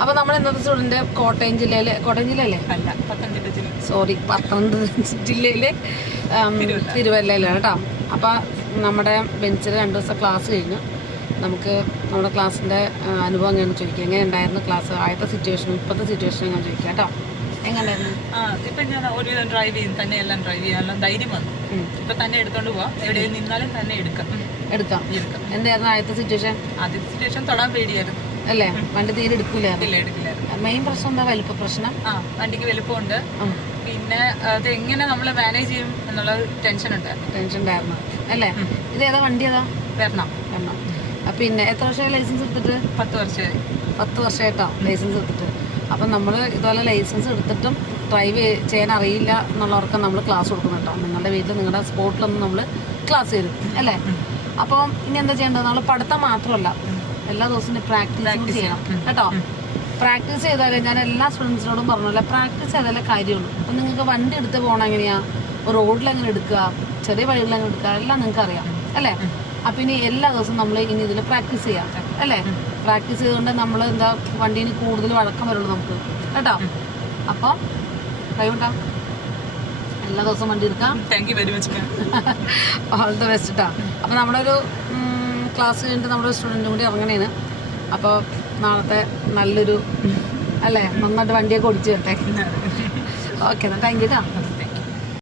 അപ്പോൾ നമ്മൾ ഇന്നത്തെ സ്റ്റുഡൻറ്റ് കോട്ടയം ജില്ലയിലെ പത്തനംതിട്ട ജില്ലയിലെ തിരുവല്ലയിലാണ് കേട്ടോ. അപ്പോൾ നമ്മുടെ ബെഞ്ചിൽ 2 ദിവസം ക്ലാസ് കഴിഞ്ഞു. നമുക്ക് നമ്മുടെ ക്ലാസ്സിൻ്റെ അനുഭവം എങ്ങനെയാണെന്ന് ചോദിക്കാം. എങ്ങനെ ഉണ്ടായിരുന്നു ക്ലാസ്? ആദ്യത്തെ സിറ്റുവേഷനും ഇപ്പോഴത്തെ സിറ്റുവേഷനും ഞാൻ ചോദിക്കാം കേട്ടോ. എങ്ങനെയായിരുന്നു? ഇപ്പം ഞാൻ ഒരുവിധം ഡ്രൈവ് ചെയ്യും, തന്നെ എല്ലാം ഡ്രൈവ് ചെയ്യാനുള്ള ധൈര്യം വന്നു. ഇപ്പം തന്നെ എടുത്തോണ്ട് പോവാം, എവിടെ നിന്നാലും തന്നെ എടുക്കാം. എന്തായിരുന്നു ആദ്യത്തെ സിറ്റുവേഷൻ? ആദ്യത്തെ സിറ്റുവേഷൻ തൊടാൻ പേടിയായിരുന്നു അല്ലേ? വണ്ടി തീരെ എടുക്കില്ലായിരുന്നു. മെയിൻ പ്രശ്നം എന്താ? വലിപ്പ പ്രശ്നം. വണ്ടിക്ക് വലുപ്പമുണ്ട്. പിന്നെ അത് എങ്ങനെ നമ്മൾ മാനേജ് ചെയ്യും എന്നുള്ള ടെൻഷൻ ഉണ്ടായിരുന്നു അല്ലേ? ഇത് ഏതാ വണ്ടി? ഏതാ? വരണം. പിന്നെ എത്ര വർഷമായി ലൈസൻസ് എടുത്തിട്ട്? 10 വർഷമായി. 10 വർഷമായിട്ടോ ലൈസൻസ് എടുത്തിട്ട്. അപ്പം നമ്മൾ ഇതുപോലെ ലൈസൻസ് എടുത്തിട്ടും ഡ്രൈവ് ചെയ്യാൻ അറിയില്ല എന്നുള്ളവർക്ക് നമ്മൾ ക്ലാസ് കൊടുക്കുന്നു കേട്ടോ. നിങ്ങളുടെ വീട്ടിൽ നിങ്ങളുടെ സ്പോട്ടിലൊന്നും നമ്മൾ ക്ലാസ് തരും അല്ലേ? അപ്പം ഇനി എന്താ ചെയ്യേണ്ടത്? നമ്മൾ പഠിത്തം മാത്രമല്ല, എല്ലാ ദിവസവും പ്രാക്ടീസ് ചെയ്യണം കേട്ടോ. പ്രാക്ടീസ് ചെയ്താലേ, ഞാൻ എല്ലാ സ്റ്റുഡൻസിനോടും പറഞ്ഞല്ലോ, പ്രാക്ടീസ് ചെയ്താലേ കാര്യമുള്ളൂ. അപ്പം നിങ്ങൾക്ക് വണ്ടി എടുത്ത് പോകണം എങ്ങനെയാണ്, റോഡിലെങ്ങനെ എടുക്കുക, ചെറിയ വഴികളിലെങ്ങനെ എടുക്കുക, എല്ലാം നിങ്ങൾക്ക് അറിയാം അല്ലേ? അപ്പം ഇനി എല്ലാ ദിവസവും നമ്മൾ ഇനി ഇതിൽ പ്രാക്ടീസ് ചെയ്യാം അല്ലേ? പ്രാക്ടീസ് ചെയ്തുകൊണ്ട് നമ്മൾ എന്താ വണ്ടീന് കൂടുതൽ വഴക്കം വരുള്ളൂ നമുക്ക് കേട്ടോ. അപ്പം കൈവിട്ടാം, എല്ലാ ദിവസവും വണ്ടി എടുക്കാം. Thank you very much. All the best കേട്ടോ. അപ്പം നമ്മുടെ ഒരു ക്ലാസ് കഴിഞ്ഞിട്ട് നമ്മുടെ സ്റ്റുഡൻറ്റും കൂടി ഇറങ്ങണേന്. അപ്പോൾ നാളത്തെ നല്ലൊരു അല്ലേ, നന്നായിട്ട് വണ്ടിയൊക്കെ ഓടിച്ച് കേട്ടെ. ഓക്കെ, താങ്ക് യു കേട്ടോ.